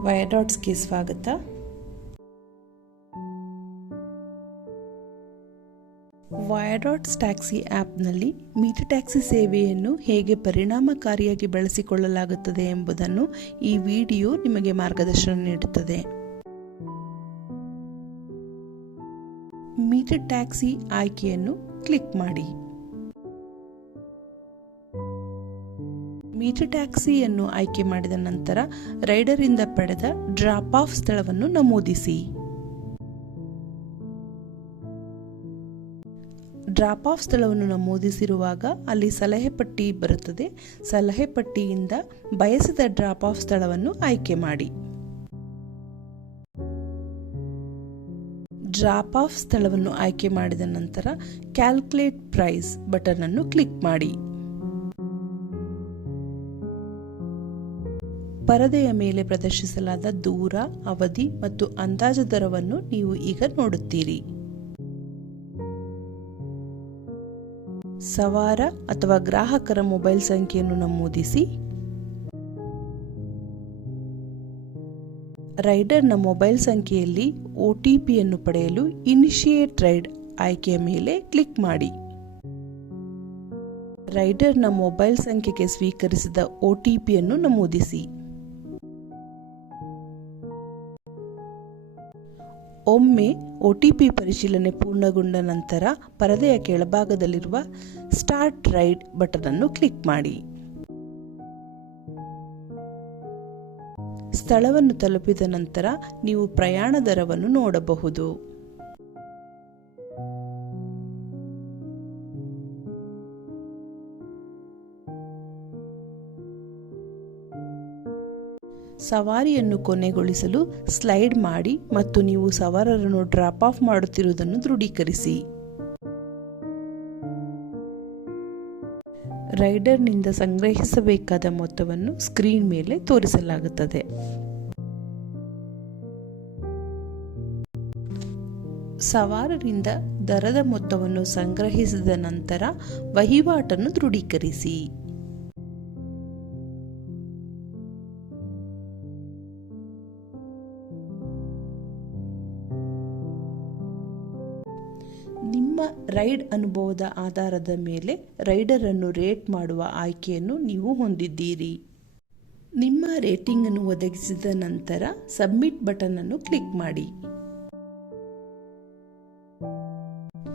ವಯಾಡಾಟ್ಸ್ಗೆ ಸ್ವಾಗತ. ವಯಾಡಾಟ್ಸ್ ಟ್ಯಾಕ್ಸಿ ಆ್ಯಪ್ನಲ್ಲಿ metre taxi ಸೇವೆಯನ್ನು ಹೇಗೆ ಪರಿಣಾಮಕಾರಿಯಾಗಿ ಬಳಸಿಕೊಳ್ಳಲಾಗುತ್ತದೆ ಎಂಬುದನ್ನು ಈ ವಿಡಿಯೋ ನಿಮಗೆ ಮಾರ್ಗದರ್ಶನ ನೀಡುತ್ತದೆ. ಮೀಟರ್ ಟ್ಯಾಕ್ಸಿ ಆಯ್ಕೆಯನ್ನು ಕ್ಲಿಕ್ ಮಾಡಿ. ಮೀಟರ್ ಟ್ಯಾಕ್ಸಿಯನ್ನು ಆಯ್ಕೆ ಮಾಡಿದ ನಂತರ ರೈಡರಿಂದ ಪಡೆದ ಡ್ರಾಪ್ ಆಫ್ ಸ್ಥಳವನ್ನು ನಮೂದಿಸಿ. ಡ್ರಾಪ್ ಆಫ್ ಸ್ಥಳವನ್ನು ನಮೂದಿಸಿರುವಾಗ ಅಲ್ಲಿ ಸಲಹೆ ಪಟ್ಟಿ ಬರುತ್ತದೆ. ಸಲಹೆ ಪಟ್ಟಿಯಿಂದ ಬಯಸಿದ ಡ್ರಾಪ್ ಆಫ್ ಸ್ಥಳವನ್ನು ಆಯ್ಕೆ ಮಾಡಿ. ಡ್ರಾಪ್ ಆಫ್ ಸ್ಥಳವನ್ನು ಆಯ್ಕೆ ಮಾಡಿದ ನಂತರ ಕ್ಯಾಲ್ಕುಲೇಟ್ ಪ್ರೈಸ್ ಬಟನ್ ಅನ್ನು ಕ್ಲಿಕ್ ಮಾಡಿ. ಪರದೆಯ ಮೇಲೆ ಪ್ರದರ್ಶಿಸಲಾದ ದೂರ, ಅವಧಿ ಮತ್ತು ಅಂದಾಜು ದರವನ್ನು ನೀವು ಈಗ ನೋಡುತ್ತೀರಿ. ಸವಾರ ಅಥವಾ ಗ್ರಾಹಕರ ಮೊಬೈಲ್ ಸಂಖ್ಯೆಯನ್ನು ನಮೂದಿಸಿ. ರೈಡರ್ನ ಮೊಬೈಲ್ ಸಂಖ್ಯೆಯಲ್ಲಿ OTPಯನ್ನು ಪಡೆಯಲು ಇನಿಷಿಯೇಟ್ ರೈಡ್ ಆಯ್ಕೆಯ ಮೇಲೆ ಕ್ಲಿಕ್ ಮಾಡಿ. ರೈಡರ್ನ ಮೊಬೈಲ್ ಸಂಖ್ಯೆಗೆ ಸ್ವೀಕರಿಸಿದ OTPಯನ್ನು ನಮೂದಿಸಿ. ಒಮ್ಮೆ OTP ಪರಿಶೀಲನೆ ಪೂರ್ಣಗೊಂಡ ನಂತರ ಪರದೆಯ ಕೆಳಭಾಗದಲ್ಲಿರುವ ಸ್ಟಾರ್ಟ್ ರೈಡ್ ಬಟನ್ ಅನ್ನು ಕ್ಲಿಕ್ ಮಾಡಿ. ಸ್ಥಳವನ್ನು ತಲುಪಿದ ನಂತರ ನೀವು ಪ್ರಯಾಣ ದರವನ್ನು ನೋಡಬಹುದು. ಸವಾರಿಯನ್ನು ಕೊನೆಗೊಳಿಸಲು ಸ್ಲೈಡ್ ಮಾಡಿ ಮತ್ತು ನೀವು ಸವಾರರನ್ನು ಡ್ರಾಪ್ ಆಫ್ ಮಾಡುತ್ತಿರುವುದನ್ನು ದೃಢೀಕರಿಸಿ. ರೈಡರ್ನಿಂದ ಸಂಗ್ರಹಿಸಬೇಕಾದ ಮೊತ್ತವನ್ನು ಸ್ಕ್ರೀನ್ ಮೇಲೆ ತೋರಿಸಲಾಗುತ್ತದೆ. ಸವಾರರಿಂದ ದರದ ಮೊತ್ತವನ್ನು ಸಂಗ್ರಹಿಸಿದ ನಂತರ ವಹಿವಾಟನ್ನು ದೃಢೀಕರಿಸಿ. ನಿಮ್ಮ ರೈಡ್ ಅನುಭವದ ಆಧಾರದ ಮೇಲೆ ರೈಡರ್ ಅನ್ನು ರೇಟ್ ಮಾಡುವ ಆಯ್ಕೆಯನ್ನು ನೀವು ಹೊಂದಿದ್ದೀರಿ. ನಿಮ್ಮ ರೇಟಿಂಗ್ ಅನ್ನು ಒದಗಿಸಿದ ನಂತರ ಸಬ್ಮಿಟ್ ಬಟನ್ ಅನ್ನು ಕ್ಲಿಕ್ ಮಾಡಿ.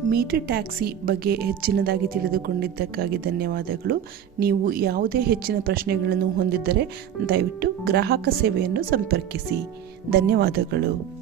ಮೀಟರ್ ಟ್ಯಾಕ್ಸಿ ಬಗ್ಗೆ ಹೆಚ್ಚಿನದಾಗಿ ತಿಳಿದುಕೊಂಡಿದ್ದಕ್ಕಾಗಿ ಧನ್ಯವಾದಗಳು. ನೀವು ಯಾವುದೇ ಹೆಚ್ಚಿನ ಪ್ರಶ್ನೆಗಳನ್ನು ಹೊಂದಿದ್ದರೆ ದಯವಿಟ್ಟು ಗ್ರಾಹಕ ಸೇವೆಯನ್ನು ಸಂಪರ್ಕಿಸಿ. ಧನ್ಯವಾದಗಳು.